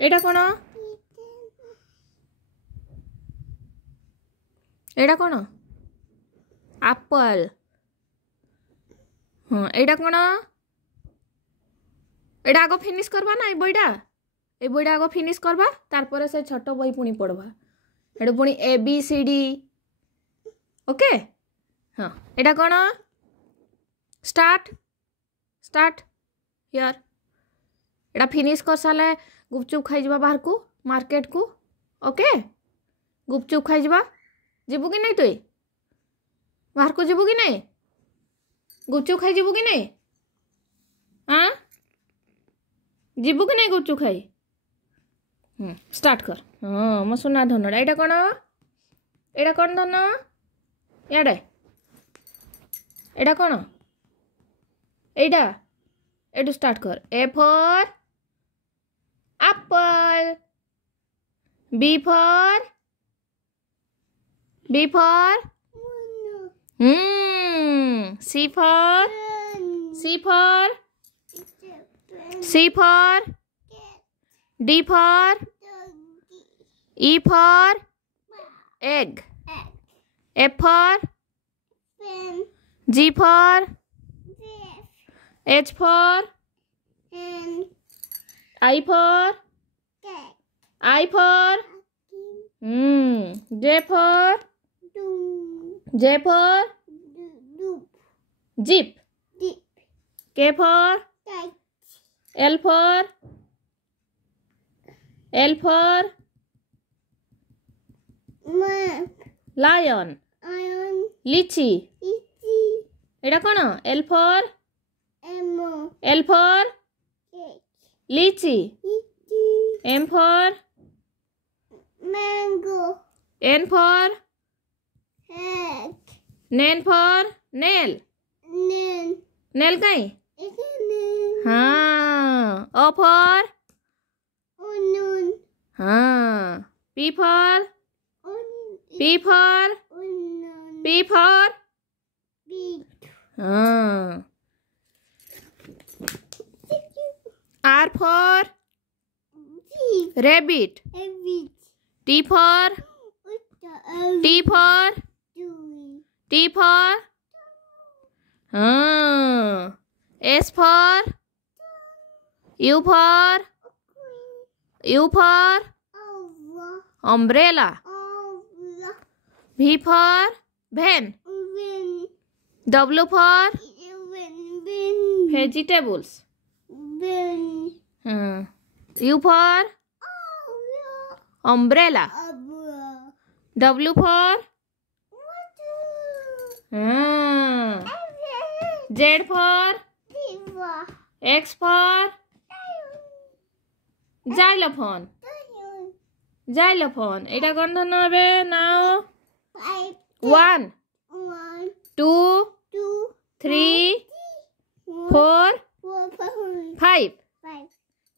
एटा कोन एटा कोन Apple हाँ एटा कोन एटा आगो फिनिश करबा ना ए बईटा आगो फिनिश करबा तार पर से छोट बई पुनी पढ़बा एडो पुनी A B C D okay हाँ एटा कोन स्टार्ट स्टार्ट हियर एटा फिनिश कर साले गुपचुप खाई जबा बाहर को मार्केट को ओके गुपचुप खाई जबा जीबू कि नहीं तुई बाहर को जीबू कि नहीं गुपचुप खाई जीबू कि नहीं हाँ जीबू कि नहीं गुपचुप खाई स्टार्ट कर हाँ मो सुना धन एटा कौन धन याडे एटा कौन एटा एटू स्टार्ट कर A for apple B for C for D for E for egg F for G for H for I for J for Jeep K for L for lion lychee Etah cone L for lychee M for mango N for hat nail for nail कहीं हाँ O for onion हाँ P for beet हाँ R for rabbit T for हाँ S for U for umbrella V for van W for vegetables U for umbrella W for Z for X for xylophone एटा कोन धन हबे now 1 2 3 4 5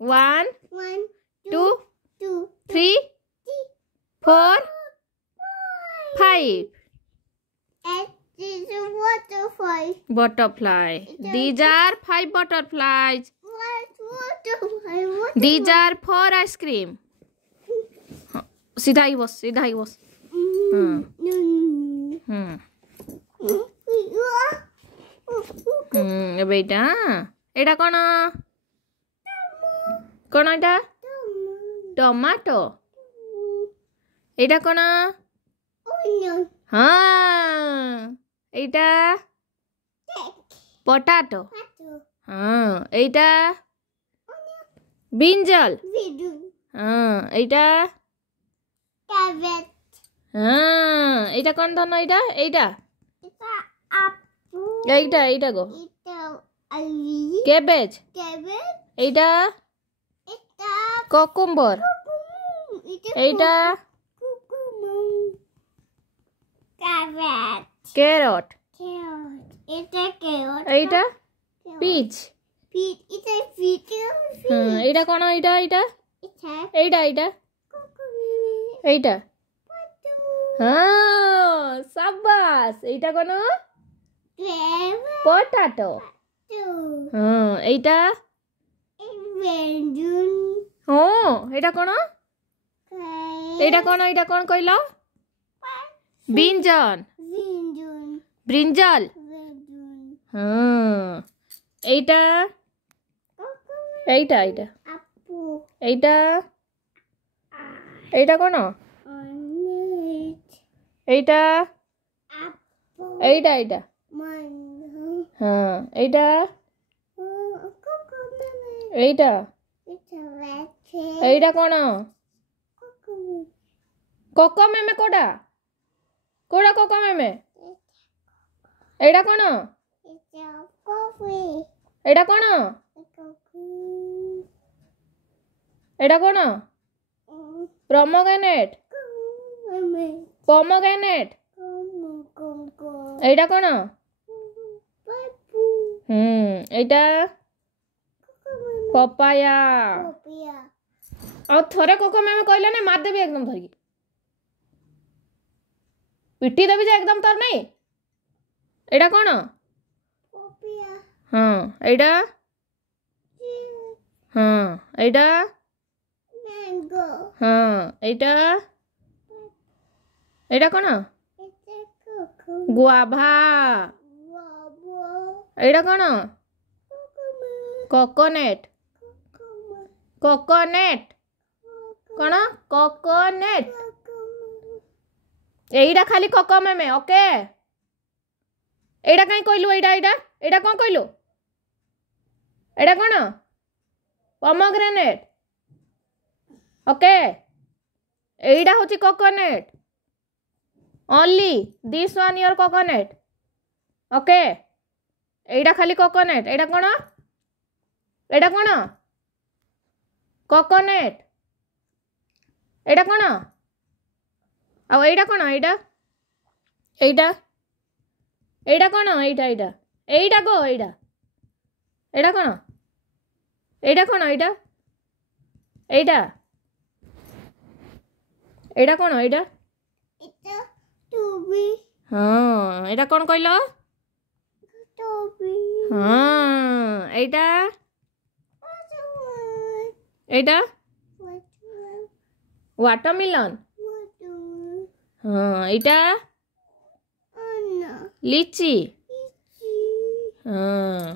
1 2 3 4 5 butterfly these are 5 butterflies these are 4 ice cream सीधा ही बस बेटा एटा कोन एटा tomato एटा कोन हाँ एटा potato हाँ एटा brinjal हाँ एटा हाँ एटा कोन धन एटा गो कैबेज एटा cucumber एटा carrot एटा peach एटा कोन एटा हाँ शाबाश एटा कोन पोटैटो हाँ एटा ହଁ ଏଇଟା କ'ଣ ଏଇଟା କ'ଣ କହିଲ ବିଞ୍ଜନ ବ୍ରିଞ୍ଜଲ ହଁ এইটা এইটা এইটা এইটা এইটা କ'ଣ এইটা এইটা এইটা ହଁ এইটা এইটা এইটা କ'ଣ କୋକୋ ମେମେ କୋଉଟା କୋଉଟା କୋକୋ ମେମେ এইটা କ'ଣ এইটা କ'ଣ এইটা କ'ଣ ପ୍ରମୋଗ୍ରାନେଟ୍ ପମୋଗ୍ରାନେଟ୍ এইটা କ'ଣ এইটা ପପାୟା ଆଉ ଥରେ କୋକୋ ମେମେ କହିଲା ନା ମାରିଦେବି ଏକଦମ ଧରିକି ପିଟି ଦେବି ଯେ ଏକଦମ ତୋର ନାଇଁ এইটা କ'ଣ ହଁ এইটা ହଁ এইটা ହଁ এইটা এইটা କ'ଣ ଗୁଆଭା এইটা କ'ଣ କୋକୋନେଟ୍ କୋକୋନେଟ୍ କ'ଣ କୋକୋନେଟ୍ এইটা ଖାଲି କୋକୋ ମେମେ ଓକେ এইটা କାଇଁ କହିଲୁ এইটা এইটা এইটা କ'ଣ କହିଲୁ এইটা କ'ଣ ପମୋଗ୍ରାନେଟ୍ ଓକେ এইটা ହେଉଛି coconut only this one your coconut okay এইটা ଖାଲି କୋକୋନେଟ୍ এইটা କ'ଣ এইটা କ'ଣ କୋକୋନେଟ୍ এইটা କ'ଣ ଆଉ এইটা କ'ଣ এইটা এইটা এইটা କ'ଣ এইটা এইଟା এইটা ଗୋ এইଟା এইটা କ'ଣ এইটা କ'ଣ এইଟା এইটা এইটা କ'ଣ এইଟା ହଁ এইটা କ'ଣ କହିଲ ହଁ এইটা এইটা ওয়াটারমেলন ହଁ এইটা লিচি ହଁ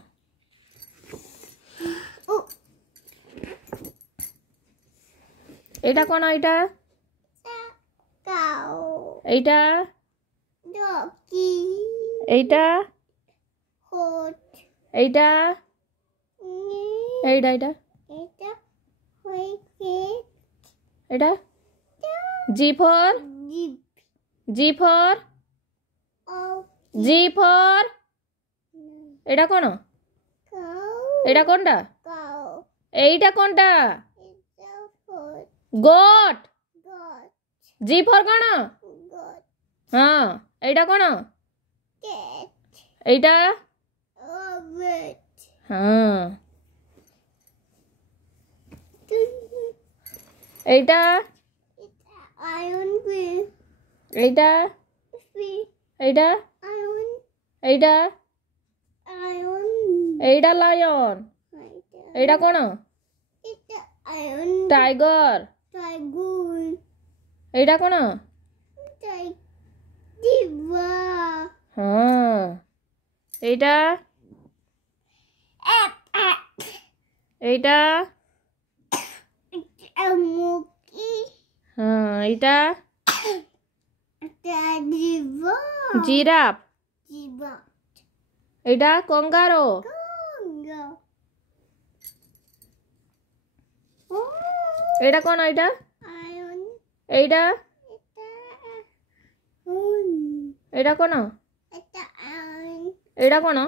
এইটা କ'ଣ এইটা এইটা এইটা এইটা এইটা এইটা এইটা জি ফর এইটা କ'ଣ এইটা কোনটা এইটা কোনটা গোট জি ফর କ'ଣ ହଁ এইটা କ'ଣ এইটা ହଁ এইটা এইটা এইটা এইটা এইটা লায়ন এইটা କ'ଣ টাইগর এইটা କ'ଣ ହଁ এইটা এইটা ହଁ এইটা জিরাফ এইটা কঙ্গারো এইটা କ'ଣ এইটা এইটা এইটা କ'ଣ এইটা କ'ଣ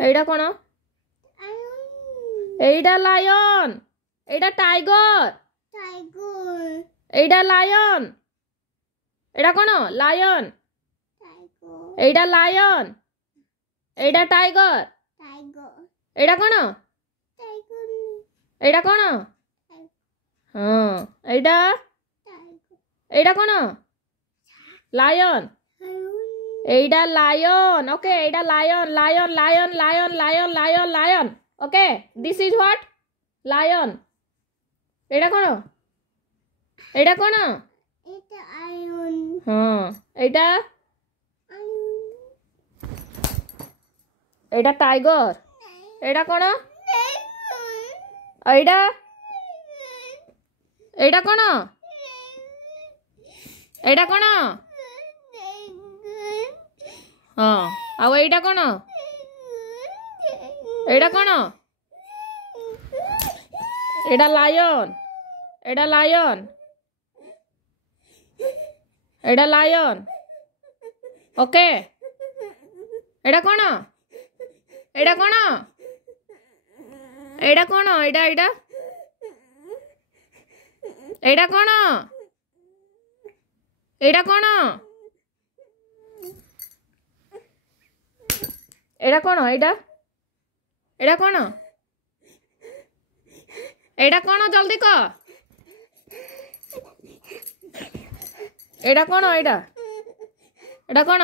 এইটা କ'ଣ এইটা লায়ন এইটা টাইগর এইটা লায়ন এইটা କ'ଣ লায়ন এইটা লায়ন এইটা টাইগর এইটা କ'ଣ এইটা କ'ଣ ହଁ এইটা এইটা କ'ଣ লায়ন এইটা লায়ন ওকে এইটা lion lion lion lion lion lion lion okay this is what lion एटा कौन एटा कौन It's iron. हाँ एटा एटा टाइगर एटा कौन एटा एटा कौन एटा कौन हाँ आउ एटा कौन एटा कौन एटा लायन एटा लायन एटा लायन ओके एटा कौन एटा कौन एटा कौन एटा एटा एटा कौन एटा कौन एटा कौन एटा एटा कौन एटा कौन जल्दी कह एटा कौन एटा एटा कौन